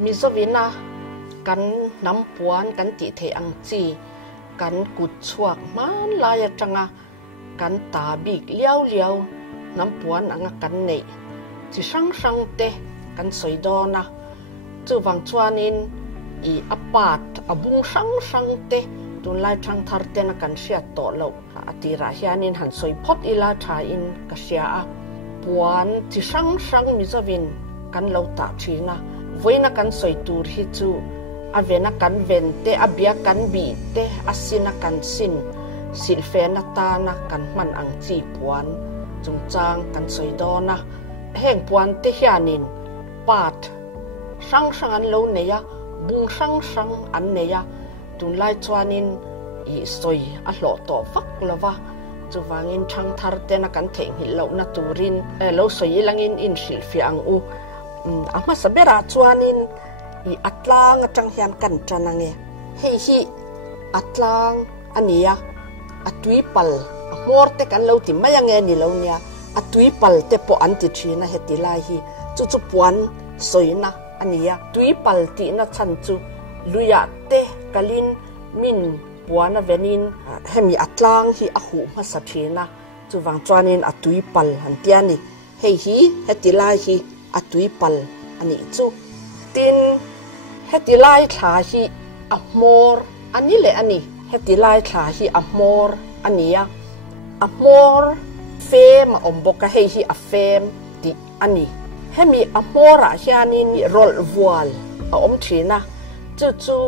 mi zo vina kan nam puan kan ti the ang chi kan kut chuak man la ya tanga kan ta bik liao liao nam puan anga kan nei chi sang te kan soi do na chu wang chuanin i apat abung sang te tun lai thang thar te na kan sia to lo atira hianin han soi phot ila tha in ka sia a puan chi sang mi zo vin kan lo ta thina voina kan soi tur hi chu avena kan vente abia kan bi te asina kan sin silfena ta na kan man ang chi puan chung chang kan soi do na heng puan te hianin pat sang an lo neya bung sang an neya tun lai chuanin i soi a hlo to vak lova chuwangin thang thar te na kan theng hi lo na turin lo soi langin in silfi ang u ama sabera chuanin i atlang atang hian kan chanange hei hi atlang ania atui pal mor te kan lo ti mayange ni lo nia atui pal te po anti thina heti lai hi chu puan soina ania tui pal ti na chan chu luya te kalin min puana venin hemi atlang hi ahu ma sathina chuwang chuanin atui pal hantiani hei hi heti lai hi atui pal ani chu tin heti lai thla hi a mor ani le ani heti lai thla hi a mor ania a mor fem omboka hei hi a fem ti ani hemi a mora hianin rol vual a om thina chu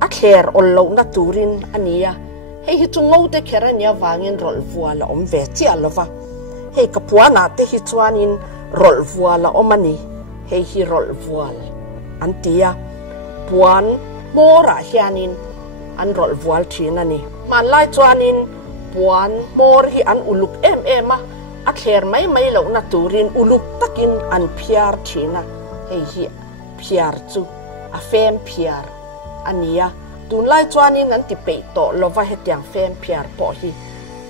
a kher ollo na turin ania hei hi chu ngau te khera nia wangin rol vual om ve chi alova hei ka puana te hi chuanin rol vual om ani hei hi rol vual antia puan mora hianin an rol vual thina ni man lai chuanin puan mor hi an uluk em a kher mai lo na turin uluk takin an phiar thina hei hi phiar chu a fem phiar ania tun lai chuanin an ti pe to lova hetiang fem phiar po hi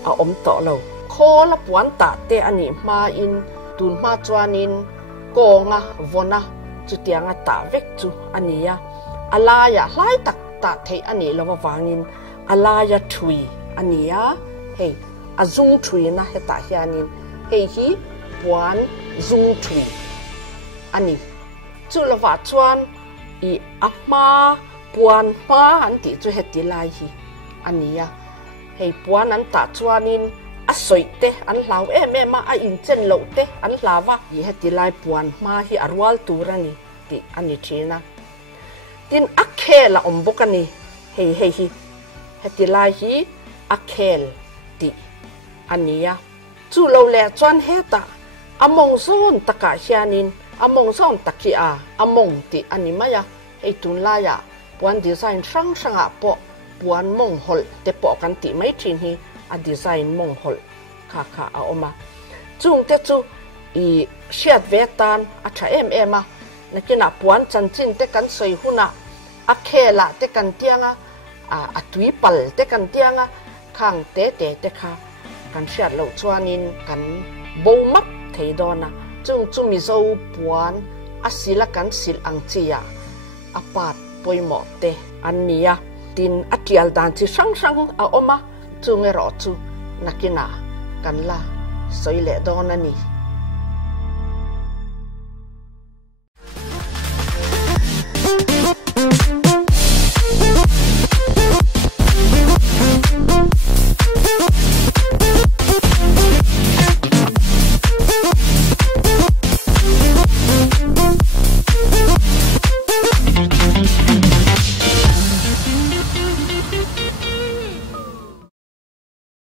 a om to lo khola puan ta te ani ma in tun ma chuanin konga vona chu tianga ta vek chu ania alaya hlai tak ta thei ani lova wangin alaya thui ania hei azung thui na heta hianin hei hi puan zung thui ani chu lova chuan i akma puan ma an ti chu heti lai hi ania hei puan an ta chuanin a soite an lau em a in chen lo te an lawa hi heti lai puan ma hi arwal turani ti ani thina tin akhela ombokani hei hi heti lai hi akhel ti ania chu lo le chuan heta among zon taka hianin among zon takia among ti animaya ei tun la ya puan design sang a po puan mong hol te po kan ti mai thin hi a design mong hol kha a oma chung te chu i shiat vetan a tha em a nakina puan chanchin te kan soi huna a khela te kan tianga a tui pal te kan tianga khang te kha kan shiat lo chuanin kan bo map thei dona chung mi zo puan asila kan sil ang chia apat poimo te ania tin atial dan chi sang a oma chungero chu nakina kan la soile dona ni